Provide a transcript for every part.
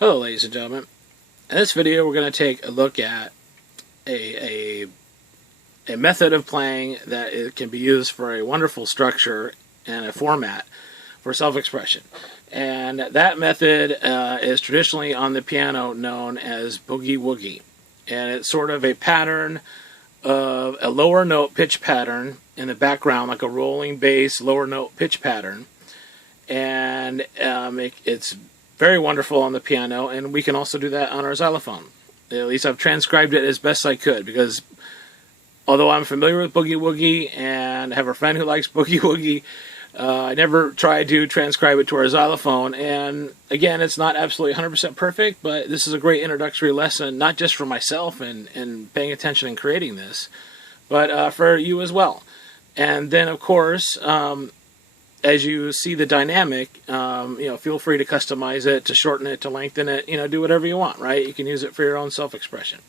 Hello, ladies and gentlemen. In this video, we're going to take a look at a, a method of playing that it can be used for a wonderful structure and a format for self-expression. And that method is traditionally on the piano known as Boogie Woogie. And it's sort of a pattern of a lower note pitch pattern in the background, like a rolling bass lower note pitch pattern. And it's very wonderful on the piano, and we can also do that on our xylophone. At least I've transcribed it as best I could, because although I'm familiar with Boogie Woogie and have a friend who likes Boogie Woogie, I never tried to transcribe it to our xylophone. And again, it's not absolutely 100% perfect, but this is a great introductory lesson, not just for myself and paying attention and creating this, but for you as well. And then, of course, as you see the dynamic, feel free to customize it, to shorten it, to lengthen it, do whatever you want, right? You can use it for your own self-expression.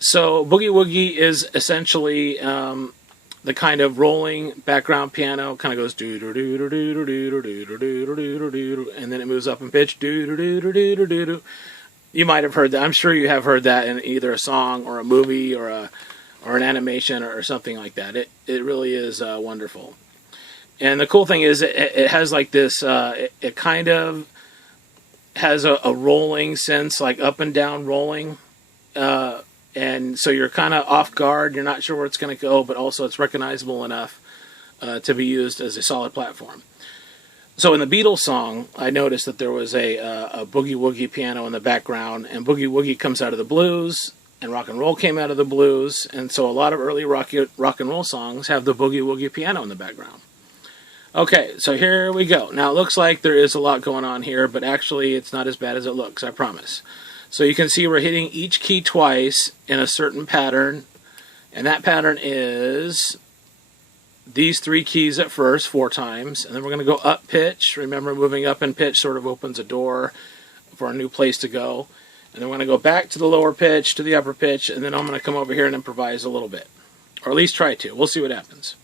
So Boogie Woogie is essentially the kind of rolling background piano, kind of goes do do do do do do do do do do do, and then it moves up in pitch do do do do do do do. You might have heard that. I'm sure you have heard that in either a song or a movie or an animation or something like that. It really is wonderful. And the cool thing is it has like this, it kind of has a rolling sense, like up and down rolling. And so you're kind of off guard. You're not sure where it's going to go, but also it's recognizable enough to be used as a solid platform. So in the Beatles song, I noticed that there was a Boogie Woogie piano in the background, and Boogie Woogie comes out of the blues, and rock and roll came out of the blues. And so a lot of early rock and roll songs have the Boogie Woogie piano in the background. Okay, so here we go. Now, it looks like there is a lot going on here, but actually it's not as bad as it looks, I promise. So you can see we're hitting each key twice in a certain pattern, and that pattern is these three keys at first, 4 times, and then we're going to go up pitch. Remember, moving up in pitch sort of opens a door for a new place to go. And then we're going to go back to the lower pitch, to the upper pitch, and then I'm going to come over here and improvise a little bit. Or at least try to. We'll see what happens.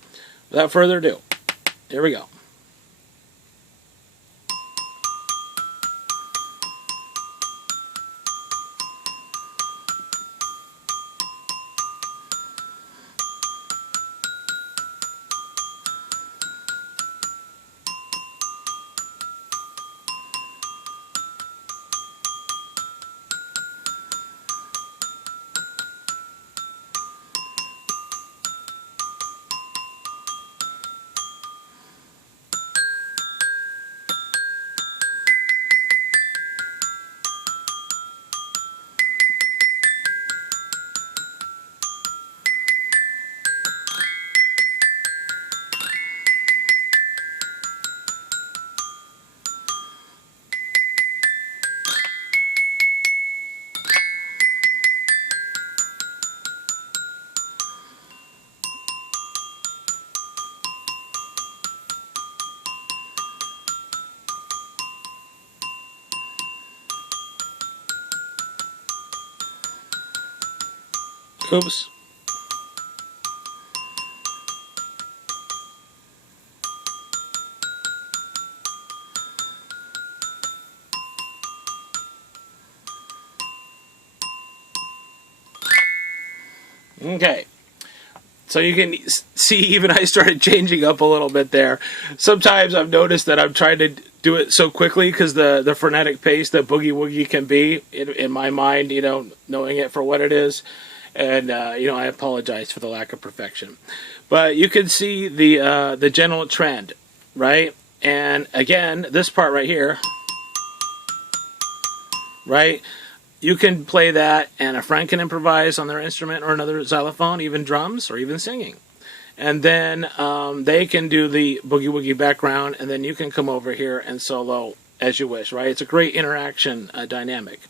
Without further ado, here we go. Oops. Okay. So you can see even I started changing up a little bit there. Sometimes I've noticed that I'm trying to do it so quickly because the frenetic pace that Boogie Woogie can be in my mind, knowing it for what it is. And, I apologize for the lack of perfection. But you can see the general trend, right? And again, this part right here, right? You can play that, and a friend can improvise on their instrument or another xylophone, even drums, or even singing. And then they can do the Boogie Woogie background, and then you can come over here and solo as you wish, right? It's a great interaction dynamic.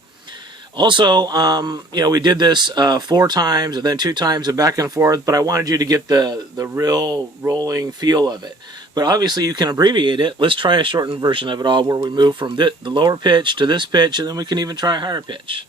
Also, we did this 4 times and then 2 times and back and forth, but I wanted you to get the real rolling feel of it. But obviously you can abbreviate it. Let's try a shortened version of it all where we move from the lower pitch to this pitch, and then we can even try a higher pitch.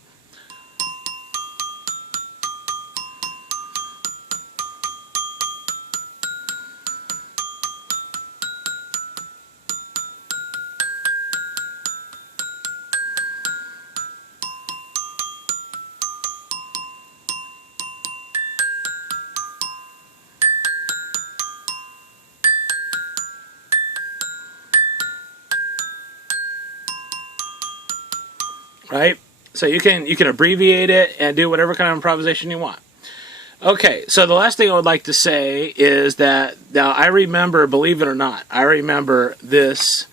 right? So you can abbreviate it and do whatever kind of improvisation you want. Okay, so the last thing I would like to say is that now I remember, believe it or not, I remember that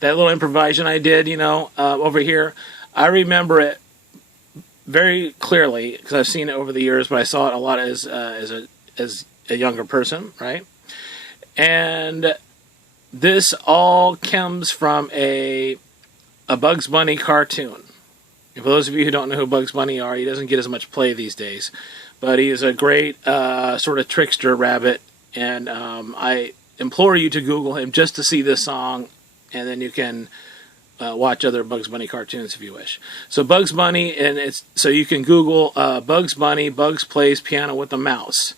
little improvisation I did, over here. I remember it very clearly because I've seen it over the years, but I saw it a lot as a younger person, right? And this all comes from a Bugs Bunny cartoon. For those of you who don't know who Bugs Bunny are, he doesn't get as much play these days. But he is a great sort of trickster rabbit, and I implore you to Google him just to see this song, and then you can watch other Bugs Bunny cartoons if you wish. So Bugs Bunny, so you can Google Bugs Bunny, Bugs Plays Piano with a Mouse.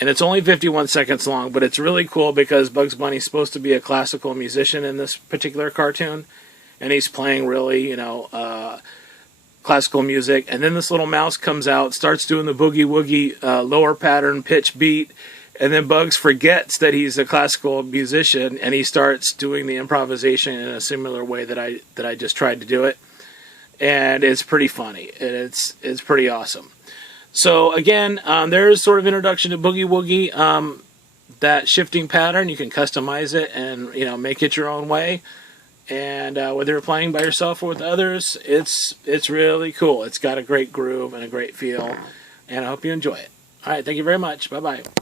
And it's only 51 seconds long, but it's really cool because Bugs Bunny's supposed to be a classical musician in this particular cartoon, and he's playing really, classical music, and then this little mouse comes out, starts doing the Boogie Woogie lower pattern pitch beat, and then Bugs forgets that he's a classical musician, and he starts doing the improvisation in a similar way that I just tried to do it, and it's pretty funny, and it's pretty awesome. So again, there's sort of introduction to Boogie Woogie, that shifting pattern. You can customize it and make it your own way. And whether you're playing by yourself or with others, it's really cool. It's got a great groove and a great feel, and I hope you enjoy it. All right, thank you very much. Bye-bye.